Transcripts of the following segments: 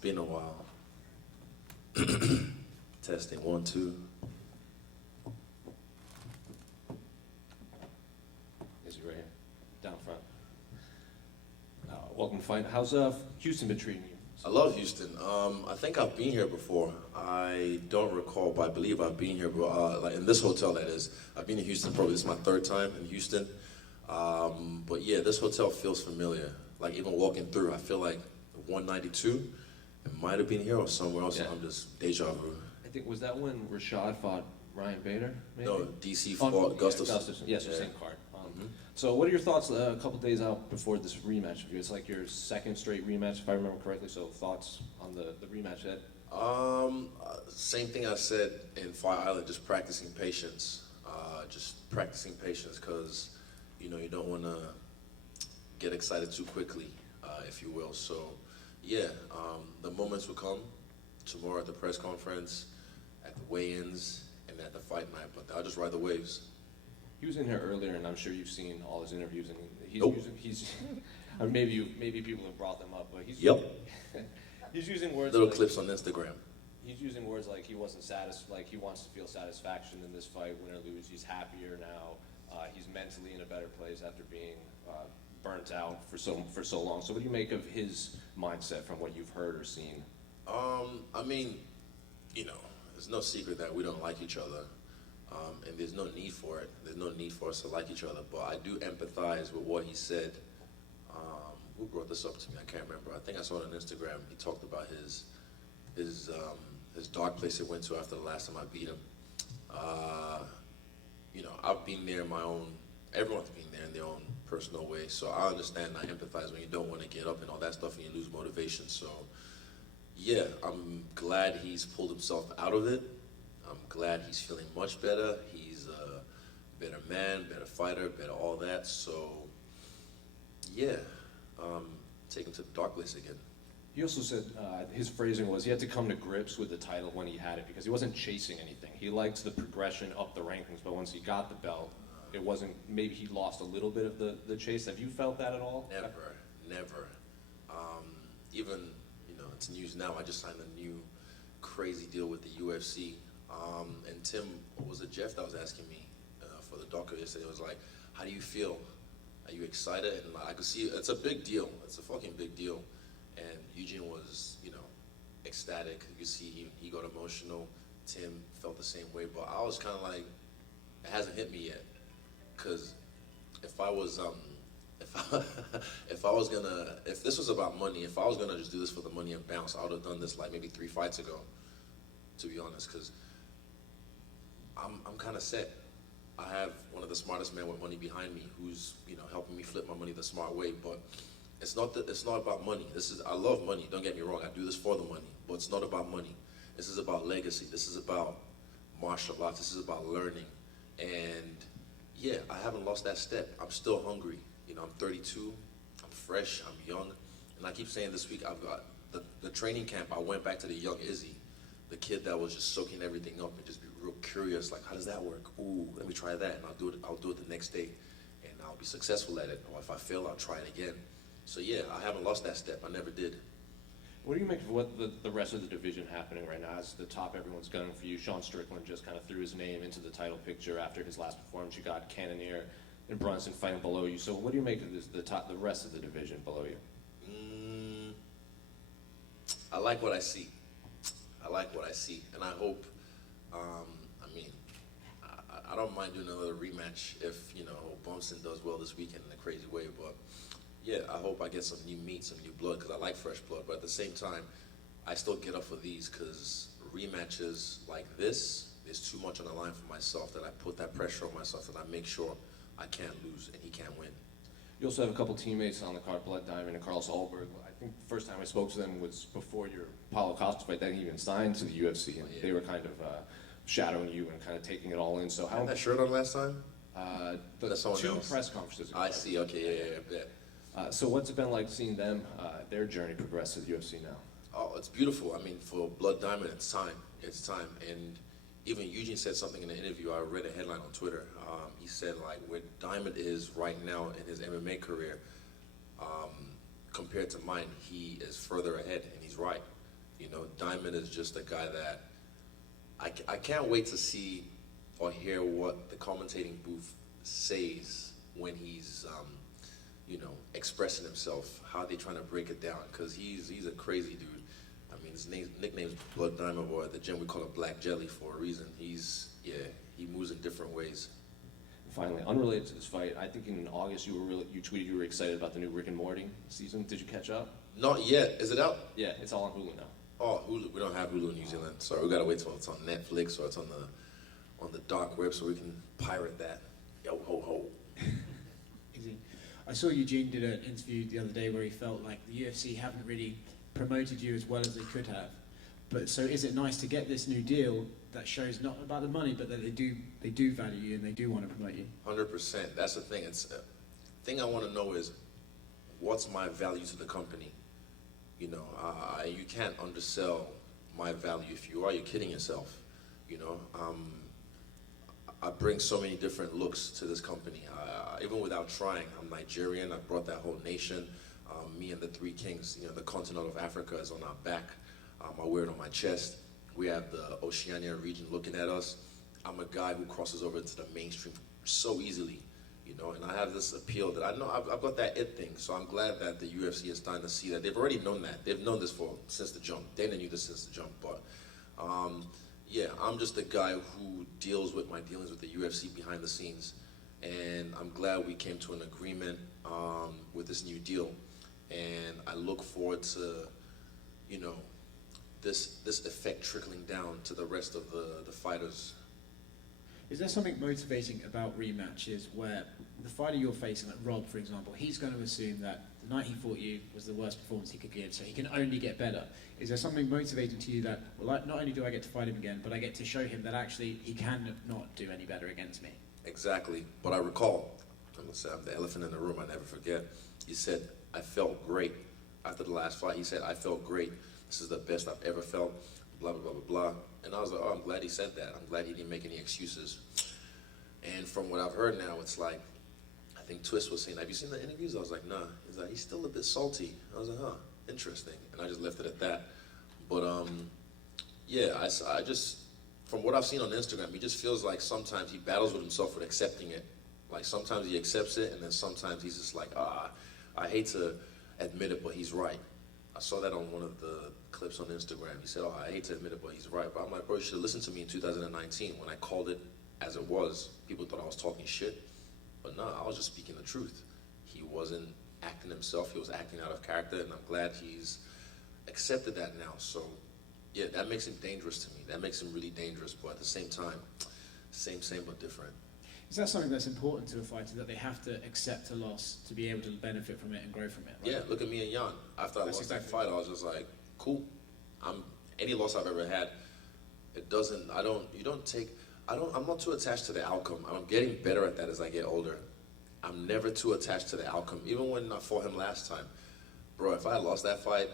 been a while. Testing 1, 2. Is he right here? Down front. Welcome to Fight. How's Houston been treating you? I love Houston. I think I've been here before. I don't recall, but I believe I've been here. Like in this hotel, that is. I've been in Houston. Probably this is my 3rd time in Houston. But yeah, this hotel feels familiar. Like even walking through, I feel like 192. It might have been here or somewhere else. Yeah. I'm just deja vu. I think, was that when Rashad fought Ryan Bader? Maybe? No, DC fought Gustafsson. Gustafsson. Yes, Yeah. same card. So what are your thoughts a couple days out before this rematch? It's like your 2nd straight rematch, if I remember correctly. So thoughts on the rematch? Same thing I said in Fire Island, just practicing patience. Just practicing patience because, you don't want to get excited too quickly, if you will. So, yeah, the moments will come tomorrow at the press conference, at the weigh-ins, and at the fight night. But I'll just ride the waves. He was in here earlier, and I'm sure you've seen all his interviews. And he's Nope. I mean, maybe people have brought them up, but he's Yep. he's using words Little like, clips on Instagram. He's using words like he wasn't satisfied, like he wants to feel satisfaction in this fight, win or lose. He's happier now. He's mentally in a better place after being burnt out for so long. So what do you make of his mindset from what you've heard or seen? I mean, there's no secret that we don't like each other. And there's no need for it. There's no need for us to like each other. But I do empathize with what he said. Who brought this up to me? I can't remember. I think I saw it on Instagram. He talked about his dark place he went to after the last time I beat him. I've been there in my own. Everyone's been there in their own personal way. So I understand. I empathize when you don't want to get up and all that stuff, and you lose motivation. So yeah, I'm glad he's pulled himself out of it. I'm glad he's feeling much better. He's a better man, better fighter, better all that. So, yeah, take him to the dark place again. He also said his phrasing was he had to come to grips with the title when he had it because he wasn't chasing anything. He liked the progression up the rankings, but once he got the belt, it wasn't. Maybe he lost a little bit of the chase. Have you felt that at all? Never. Even it's news now. I just signed a new crazy deal with the UFC. And Tim, was it Jeff that was asking me for the doco yesterday? It was like, how do you feel? Are you excited? And I could see it's a big deal. It's a fucking big deal. And Eugene was, ecstatic. You see, he got emotional. Tim felt the same way. But I was kind of like, it hasn't hit me yet. Because if I was, if this was about money, if I was gonna just do this for the money and bounce, I would have done this like maybe 3 fights ago. To be honest, because I'm kind of set. I have one of the smartest men with money behind me, who's helping me flip my money the smart way. But it's not about money. I love money. Don't get me wrong. I do this for the money, but it's not about money. This is about legacy. This is about martial arts. This is about learning. And yeah, I haven't lost that step. I'm still hungry. I'm 32. I'm fresh. I'm young. And I keep saying this week, I've got the training camp. I went back to the young Izzy. The kid that was just soaking everything up and just be real curious, like, how does that work? Ooh, let me try that, and I'll do it the next day, and I'll be successful at it. Or if I fail, I'll try it again. So yeah, I haven't lost that step. I never did. What do you make of what the rest of the division happening right now? As the top, everyone's gunning for you. Sean Strickland just kind of threw his name into the title picture after his last performance. You got Cannonier and Brunson fighting below you. So what do you make of the rest of the division below you? I like what I see. And I hope, I don't mind doing another rematch if, Bumson does well this weekend in a crazy way. But yeah, I hope I get some new meat, some new blood, because I like fresh blood. But at the same time, I still get up for these because rematches like this, there's too much on the line for myself that I put that pressure on myself that I make sure I can't lose and he can't win. You also have a couple teammates on the card, Blood Diamond and Carlos Ulberg. I think the first time I spoke to them was before your Paulo Costa fight. They didn't even sign to the UFC, and they were kind of shadowing you and kind of taking it all in. So how? Had that shirt on last time? The two press conferences ago. I see. Okay, yeah. So what's it been like seeing them, their journey progress to the UFC now? Oh, it's beautiful. I mean, for Blood Diamond, it's time. It's time. And even Eugene said something in the interview. I read a headline on Twitter. He said, like, where Diamond is right now in his MMA career, compared to mine, he is further ahead, and he's right. You know, Diamond is just a guy that I can't wait to see or hear what the commentating booth says when he's, you know, expressing himself, how they trying to break it down, because he's a crazy dude. I mean, his nickname's Blood Diamond, or at the gym we call it Black Jelly for a reason. He moves in different ways. Finally, unrelated to this fight, I think in August you tweeted you were excited about the new Rick and Morty season. Did you catch up? Not yet. Is it out? Yeah, it's all on Hulu now. Oh, Hulu. We don't have Hulu in New Zealand. Sorry, we gotta wait till it's on Netflix or it's on the dark web so we can pirate that. Yo ho ho. Easy. I saw Eugene did an interview the other day where he felt like the UFC haven't really promoted you as well as they could have. But so is it nice to get this new deal that shows not about the money, but that they do value you and they do want to promote you? 100%. That's the thing. It's thing I want to know is what's my value to the company. You know, you can't undersell my value. If you are, you're kidding yourself. You know, I bring so many different looks to this company. Even without trying, I'm Nigerian. I brought that whole nation. Me and the three kings. You know, the continent of Africa is on our back. I wear it on my chest. We have the Oceania region looking at us. I'm a guy who crosses over into the mainstream so easily, you know, and I have this appeal that I know I've got that it thing. So I'm glad that the UFC is starting to see that. They've already known that. They've known this since the jump. Dana knew this since the jump. But yeah, I'm just a guy who deals with my dealings with the UFC behind the scenes, and I'm glad we came to an agreement with this new deal, and I look forward to, you know, this effect trickling down to the rest of the fighters. Is there something motivating about rematches where the fighter you're facing, like Rob, for example, he's going to assume that the night he fought you was the worst performance he could give, so he can only get better? Is there something motivating to you that, well, not only do I get to fight him again, but I get to show him that actually he can not do any better against me? Exactly. But I recall, I'm going to say I'm the elephant in the room, I never forget. He said, I felt great. After the last fight, he said, I felt great. This is the best I've ever felt, blah, blah, blah, blah, blah. And I was like, oh, I'm glad he said that. I'm glad he didn't make any excuses. And from what I've heard now, it's like, I think Twist was saying, have you seen the interviews? I was like, nah. He's like, he's still a bit salty. I was like, huh, interesting. And I just left it at that. But yeah, I just, from what I've seen on Instagram, he just feels like sometimes he battles with himself with accepting it. Like sometimes he accepts it, and then sometimes he's just like, I hate to admit it, but he's right. I saw that on one of the clips on Instagram. He said, oh, I hate to admit it, but he's right. But I'm like, bro, you should have listened to me in 2019 when I called it as it was. People thought I was talking shit. But no, I was just speaking the truth. He wasn't acting himself. He was acting out of character, and I'm glad he's accepted that now. So, yeah, that makes him dangerous to me. That makes him really dangerous. But at the same time, same but different. Is that something that's important to a fighter, that they have to accept a loss to be able to benefit from it and grow from it? Right? Yeah, look at me and Jan. After I lost that fight, I was just like, cool. Any loss I've ever had, I'm not too attached to the outcome. I'm getting better at that as I get older. I'm never too attached to the outcome. Even when I fought him last time, bro, if I had lost that fight,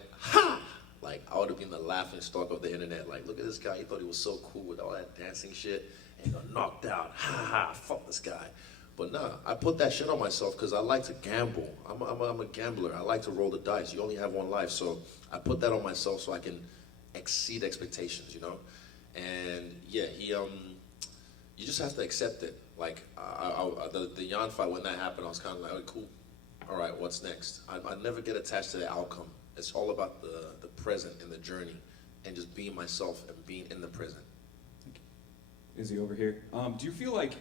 like I would have been the laughing stock of the internet. Like, look at this guy, he thought he was so cool with all that dancing shit. And got knocked out. Fuck this guy. But nah, I put that shit on myself because I like to gamble. I'm a gambler. I like to roll the dice. You only have one life, so I put that on myself so I can exceed expectations, you know. And yeah, you just have to accept it. Like the Jan fight, when that happened, I was kind of like, oh, cool. All right, what's next? I never get attached to the outcome. It's all about the present and the journey, and just being myself and being in the present. Izzy over here. Do you feel like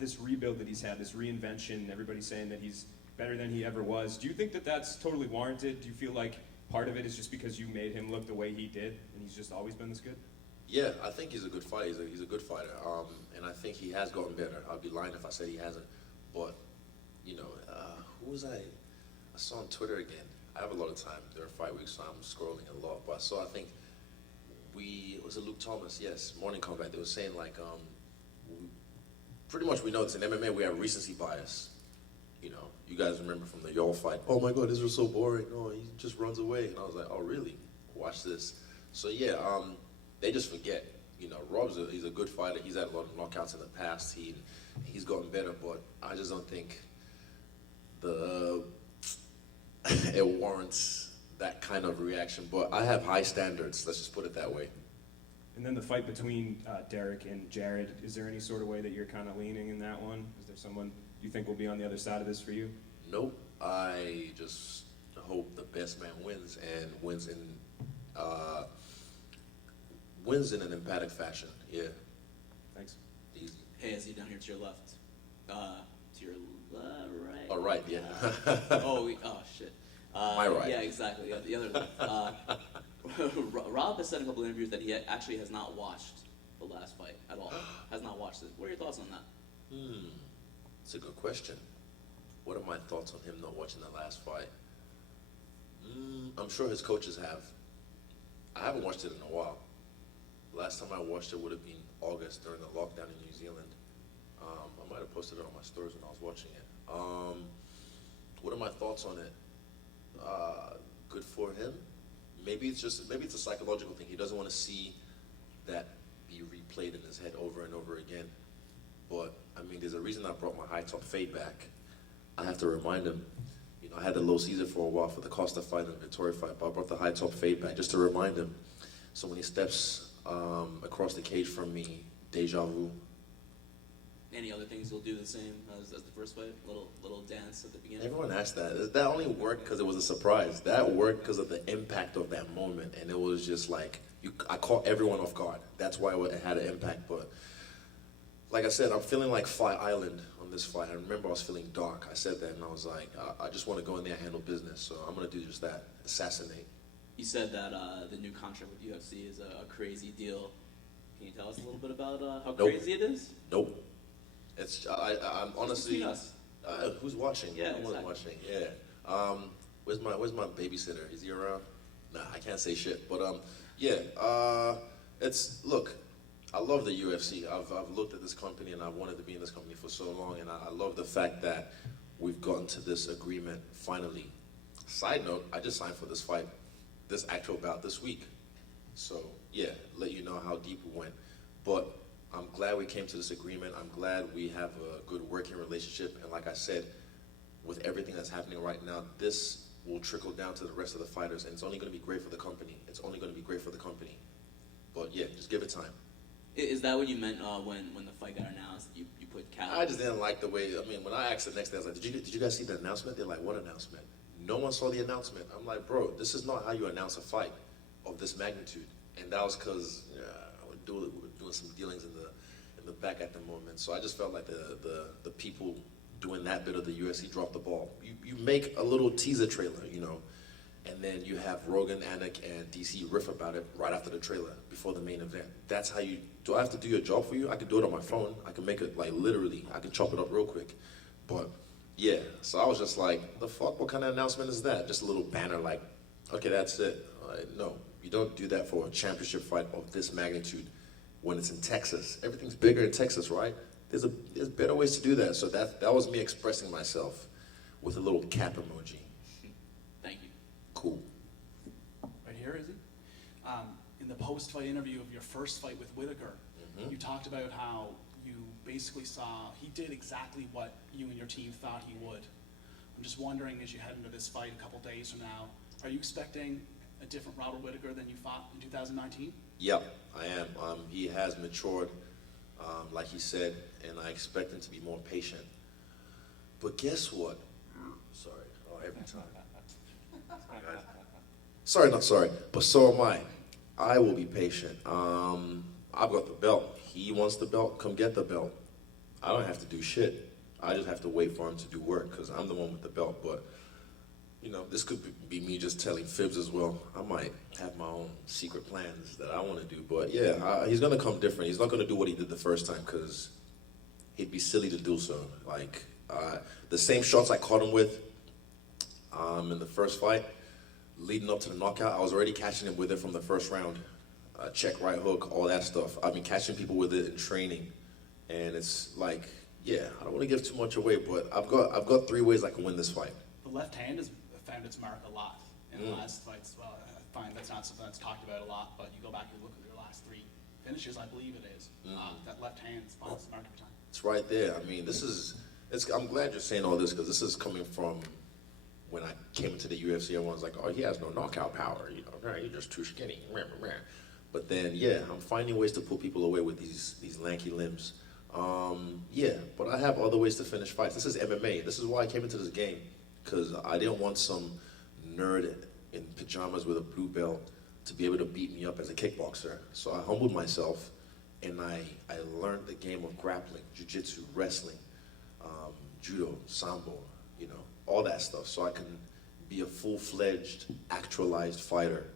this rebuild that he's had, this reinvention, everybody's saying that he's better than he ever was, do you think that that's totally warranted? Do you feel like part of it is just because you made him look the way he did, and he's just always been this good? Yeah, I think he's a good fighter. He's a good fighter, and I think he has gotten better. I'd be lying if I said he hasn't. But, you know, who was I saw on Twitter again. I have a lot of time during fight week, so I'm scrolling a lot. But I saw, I think, was it Luke Thomas? Yes, Morning Combat. They were saying like, pretty much we know this in MMA. We have recency bias. You know, you guys remember from the Y'all fight. Oh my God, this was so boring. Oh, he just runs away. And I was like, oh really? Watch this. So yeah, they just forget. You know, he's a good fighter. He's had a lot of knockouts in the past. He's gotten better, but I just don't think it warrants that kind of reaction, but I have high standards. Let's just put it that way. And then the fight between Derek and Jared, is there any sort of way that you're kind of leaning in that one? Is there someone you think will be on the other side of this for you? Nope. I just hope the best man wins and wins in an emphatic fashion. Yeah. Thanks. Easy. Hey, I see you down here to your left. To your right. Oh, right. Yeah. Oh, shit. My right. Yeah, exactly. Yeah, the other left. Rob has said in a couple of interviews that he actually has not watched the last fight at all. Has not watched it. What are your thoughts on that? It's a good question. What are my thoughts on him not watching the last fight? I'm sure his coaches have. I haven't watched it in a while. Last time I watched it would have been August during the lockdown in New Zealand. I might have posted it on my stories when I was watching it. What are my thoughts on it? Good for him. Maybe it's a psychological thing. He doesn't want to see that be replayed in his head over and over again. But I mean, there's a reason I brought my high top fade back. I have to remind him. You know, I had the low Caesar for a while for the Costa fight and the Vittori fight, but I brought the high top fade back just to remind him. So when he steps across the cage from me, deja vu. Any other things you'll do the same as the first fight? Little dance at the beginning? Everyone asked that. That only worked because it was a surprise. That worked because of the impact of that moment, and it was just like I caught everyone off guard. That's why it had an impact. But like I said, I'm feeling like Fly Island on this fight. I remember I was feeling dark. I said that, and I was like, I just want to go in there and handle business. So I'm gonna do just that. Assassinate. You said that the new contract with UFC is a crazy deal. Can you tell us a little bit about how Nope. crazy it is? Nope. It's I'm honestly. Between us. Who's watching? Yeah, No one's exactly. watching. Yeah. Where's my babysitter? Is he around? Nah, I can't say shit. But yeah. Look. I love the UFC. I've looked at this company and I've wanted to be in this company for so long, and I love the fact that we've gotten to this agreement finally. Side note: I just signed for this fight, this actual bout this week. So yeah, let you know how deep we went. But I'm glad we came to this agreement. I'm glad we have a good working relationship. And like I said, with everything that's happening right now, this will trickle down to the rest of the fighters. And it's only going to be great for the company. It's only going to be great for the company. But yeah, just give it time. Is that what you meant when the fight got announced? You put Cal? I just didn't like the way, I mean, when I asked the next day, I was like, did you guys see the announcement? They're like, what announcement? No one saw the announcement. I'm like, bro, this is not how you announce a fight of this magnitude. And that was because we're doing some dealings in the back at the moment. So I just felt like the people doing that bit of the UFC dropped the ball. You make a little teaser trailer, you know, and then you have Rogan, Anik, and DC riff about it right after the trailer, before the main event. That's how you, do I have to do your job for you? I can do it on my phone. I can make it, like, literally, I can chop it up real quick. But yeah, so I was just like, the fuck, what kind of announcement is that? Just a little banner like, okay, that's it. No, you don't do that for a championship fight of this magnitude when it's in Texas. Everything's bigger in Texas, right? There's better ways to do that. So that was me expressing myself with a little cap emoji. Thank you. Cool. Right here, is it? In the post-fight interview of your first fight with Whittaker, you talked about how you basically saw he did exactly what you and your team thought he would. I'm just wondering, as you head into this fight a couple days from now, are you expecting a different Robert Whittaker than you fought in 2019? Yep, I am. He has matured, like he said, and I expect him to be more patient. But guess what? Sorry. Oh, every time. Sorry, not sorry, but so am I. I will be patient. I've got the belt. He wants the belt, come get the belt. I don't have to do shit. I just have to wait for him to do work because I'm the one with the belt. But, you know, this could be me just telling fibs as well. I might have my own secret plans that I want to do. But, yeah, he's going to come different. He's not going to do what he did the first time because he'd be silly to do so. Like, the same shots I caught him with in the first fight, leading up to the knockout, I was already catching him with it from the first round. Check, right hook, all that stuff. I've been catching people with it in training. And it's like, yeah, I don't want to give too much away, but I've got 3 ways I can win this fight. The left hand has found its mark a lot in the last fights. Well, I find that's not something that's talked about a lot, but you go back and look at your last 3 finishes, I believe it is. That left hand finds its mark every time. It's right there. I mean, I'm glad you're saying all this because this is coming from when I came into the UFC, everyone was like, "Oh, he has no knockout power. You know, right? You're just too skinny." But then, yeah, I'm finding ways to put people away with these lanky limbs. Yeah, but I have other ways to finish fights. This is MMA. This is why I came into this game, because I didn't want some nerd in pajamas with a blue belt to be able to beat me up as a kickboxer. So I humbled myself, and I learned the game of grappling, jiu-jitsu, wrestling, judo, sambo, you know, all that stuff, so I can be a full-fledged, actualized fighter